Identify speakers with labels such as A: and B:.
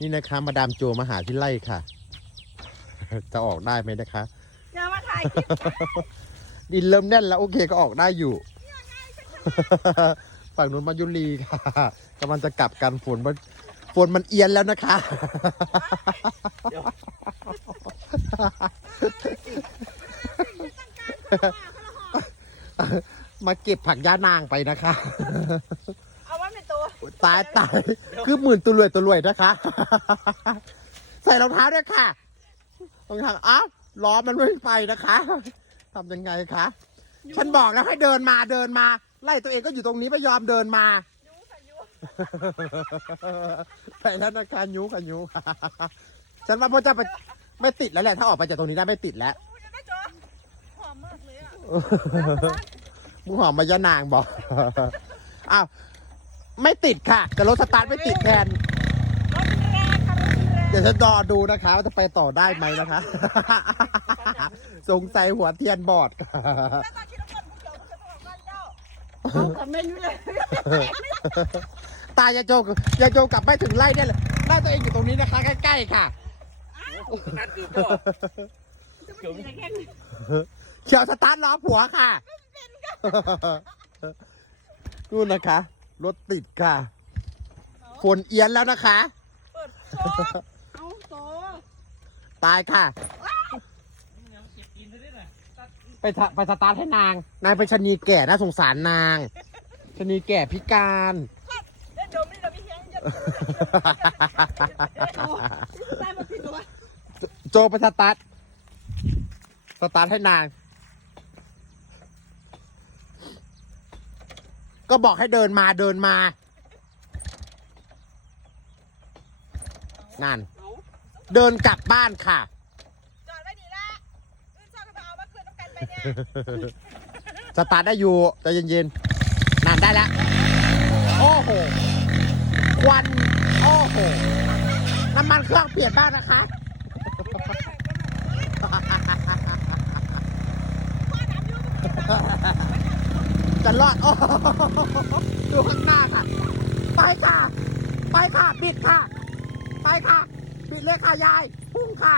A: นี่นะคะ มาดามโจมาหาที่ไร่ค่ะ จะออกได้ไหมนะคะ
B: อย่ามาถ่ายคลิป
A: ดินเริ่มแน่นแล้วโอเคก็ออกได้อยู่ ฝั่งนู้นมายุรีค่ะกำลังจะกลับกันฝนมันฝนมันเอียนแล้วนะคะ มาเก็บผักย่านางไปนะคะ
B: เอาไว้ใน ตัว
A: ตายตายคือหมื่นตัวรวยตัวรวยนะคะ ใส่รองเท้าด้วยค่ะรองเท้าอ้าวล้อมันไม่ไปนะคะทำยังไงคะฉันบอกแล้วให้เดินมาเดินมา ไล่ตัวเองก็อยู่ตรงนี้ไม่ยอมเดินมา
B: ยูค่ะยู
A: ไปแล้วนะคะยุค่ะยุค่ะฉันว่าพ่อจะไปไม่ติดแล้วแหละถ้าออกไปจากตรงนี้ได้ไม่ติดแล้ว
B: ยูจะได้จอหอมมากเลยอะ
A: มึงหอมมายานางบอกอ้าว ไม่ติดค่ะแต่รถสตาร์ทไม่ติดแทน
B: รถมันแรงค่ะรถมันแรง
A: เดี๋ยวฉันรอดูนะคะว่าจะไปต่อได้ไหมนะคะ สงสัยหัวเทียนบอดค่ะ
B: แล้วตอนที่เราคนผู้เกี่ยวกับตัวบ้านเจ้าเขาคอมเมนต์อยู่เลย
A: ตายยาโจยาโจกลับไม่ถึงไร่ได้เลยไร่ตัวเองอยู่ตรงนี้นะคะ ใกล้ๆค่ะ
C: นั่นคือพ่อ
B: จะไม่กินอะไรแค่นี้
A: เขียวสตาร์ทล้อผัวค่ะ นู่นนะคะ รถติดค่ะ ฝนเอียนแล้วนะคะ
B: เปิดโชว์เอาโต
A: ตายค่ะ
C: ยังเก็บกินซะด้วยนะตัด
A: ไปทะไปสตาร์ทให้นาง นางเป็นชะนีแก่น่าสงสารนางชะนีแก่พิการ
B: เล่นโดมนี่เราไม่เฮี้ยงเยอะได้มาผิดหรอวะ
A: โจไปสตาร์ทสตาร์ทให้นาง ก็บอกให้เดินมาเดินมา นั่น
B: เอา
A: เดินกลับบ้านค่ะ
B: จอดไว้ดีละอื่นชอบไปเอามาคืนน้ำกันไปเนี่ย
A: สตาร์ทได้อยู่ใจเย็นๆ นั่นได้แล้ว โอ้โห ควัน โอ้โห น้ำมันเครื่องเปลี่ยนบ้างนะคะ จะรอดโอ้ดูข้างหน้าค่ะ ไปค่ะ ไปค่ะ บิดค่ะ ไปค่ะ บิดเลยค่ะยาย พุ่งค่ะ